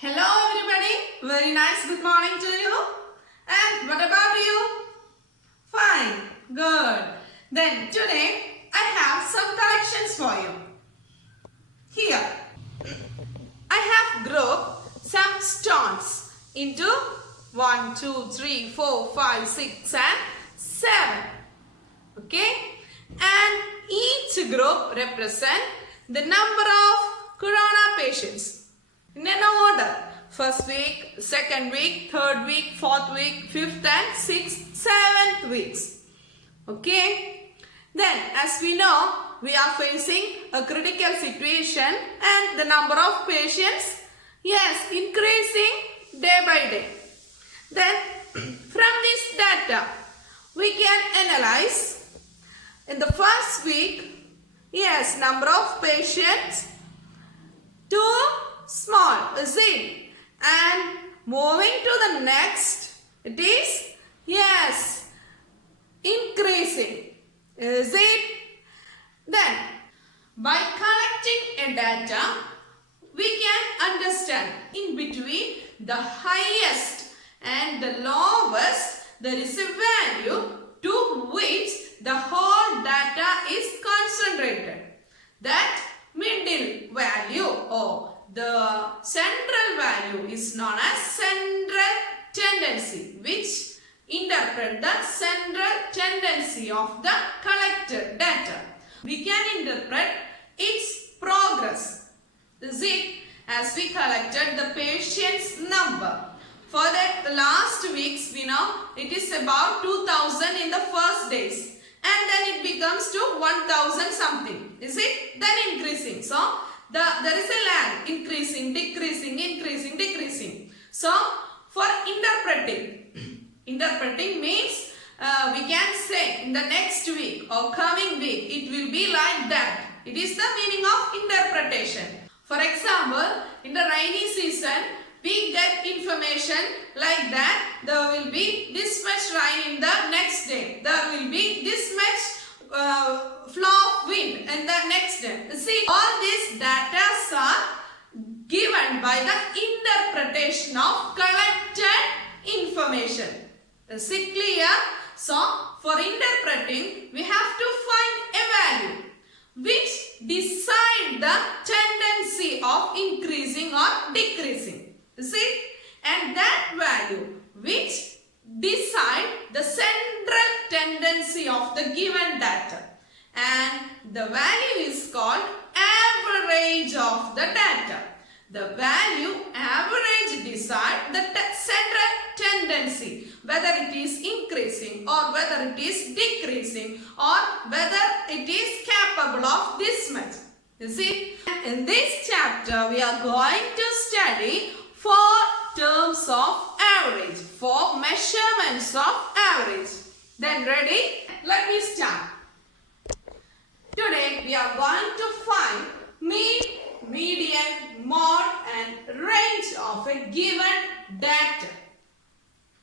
Hello everybody, very nice good morning to you. And what about you? Fine, good. Then today I have some corrections for you. Here, I have grouped some stones into 1, 2, 3, 4, 5, 6 and 7. Okay? And each group represents the number of corona patients. In an order, first week, second week, third week, fourth week, fifth and sixth, seventh weeks. Okay. Then as we know, we are facing a critical situation and the number of patients, yes, increasing day by day. Then from this data, we can analyze in the first week, yes, number of patients too small, is it? And moving to the next, it is, yes, increasing, is it? Then, by collecting a data, we can understand in between the highest and the lowest, there is a value to which the whole data is concentrated. That middle value or the central value is known as central tendency, which interpret the central tendency of the collected data. We can interpret its progress. Is it? As we collected the patient's number. For the last weeks, we know it is about 2000 in the first days. And then it becomes to 1000 something. Is it? Then increasing. So, there is a lag. Increasing, decreasing, increasing, decreasing. So, for interpreting means we can say in the next week or coming week, it will be like that. It is the meaning of interpretation. For example, in the rainy season, we get information like that there will be this much rain in the next day. There will be this much flow of wind in the next day. See, all these data are given by the interpretation of collected information. Is it clear? So, for interpreting, we have to find a value which decide the tendency of increasing or decreasing. See, and that value which decide the central tendency of the given data, and the value is called average of the data. The value average decide the central tendency, whether it is increasing or whether it is decreasing or whether it is capable of this much. You see, in this chapter we are going to study 4 terms of average, 4 measurements of average. Then ready? Let me start. Today we are going to find mean, median, mode and range of a given data.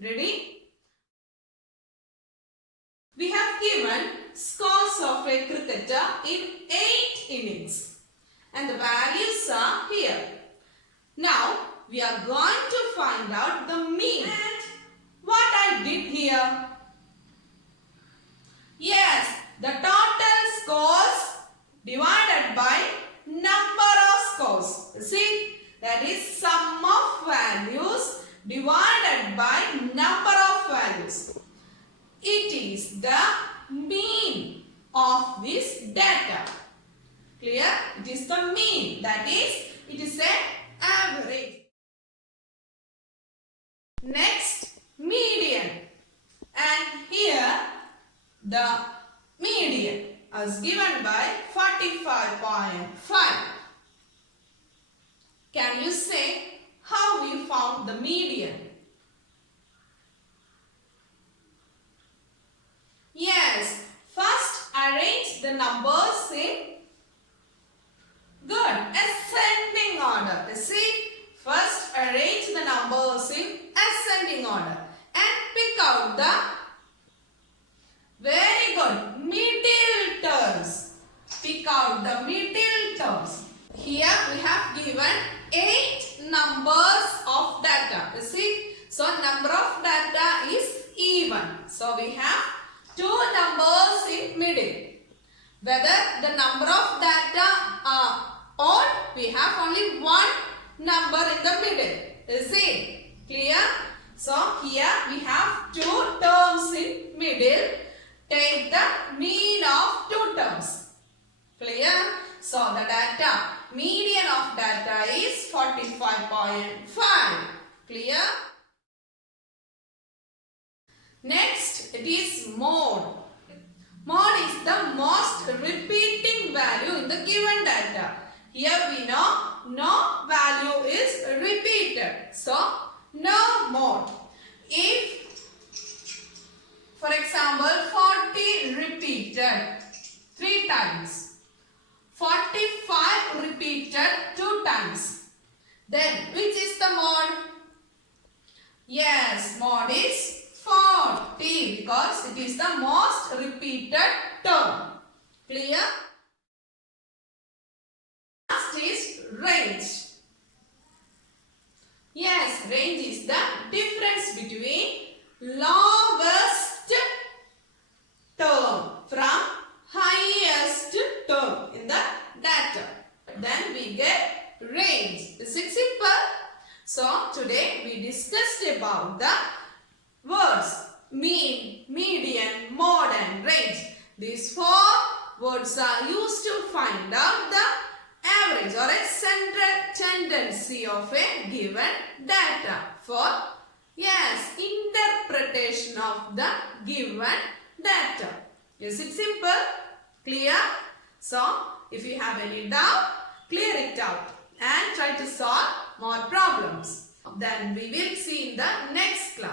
Ready? We have given scores of a cricketer in 8 innings and the values are here. Now we are going to find out the mean. And what I did here? Yes, the total scores divided by number of scores. See, that is sum of values divided by number of values. It is the mean of this data. Clear? It is the mean. That is, it is an average. Next, median. And here, the median is given by 45.5. Can you say how we found the median? Yes, first arrange the numbers in good ascending order. See, first arrange the numbers in ascending order and pick out the very good middle terms. Pick out the middle terms. Here we have given 8 numbers So number of data is even. So we have two numbers in middle. Whether the number of data are odd, we have only one number in the middle. Is it clear? So here we have two terms in middle. Take the mean of two terms. Clear? So the data, median of data is 45.5. Clear? Next, it is mode. Mode is the most repeating value in the given data. Here we know no value is repeated. So, no mode. If, for example, 40 repeated 3 times, 45 repeated 2 times, then which is the mode? Yes, mode is 40 because it is the most repeated term. Clear? Last is range. Yes, range is the difference between lowest term from highest term in the data. Then we get range. Is it simple? So today we discussed about the words mean, median, mode and range. These 4 words are used to find out the average or a central tendency of a given data for, yes, interpretation of the given data. Is it simple? Clear? So, if you have any doubt, clear it out and try to solve more problems. Then we will see in the next class.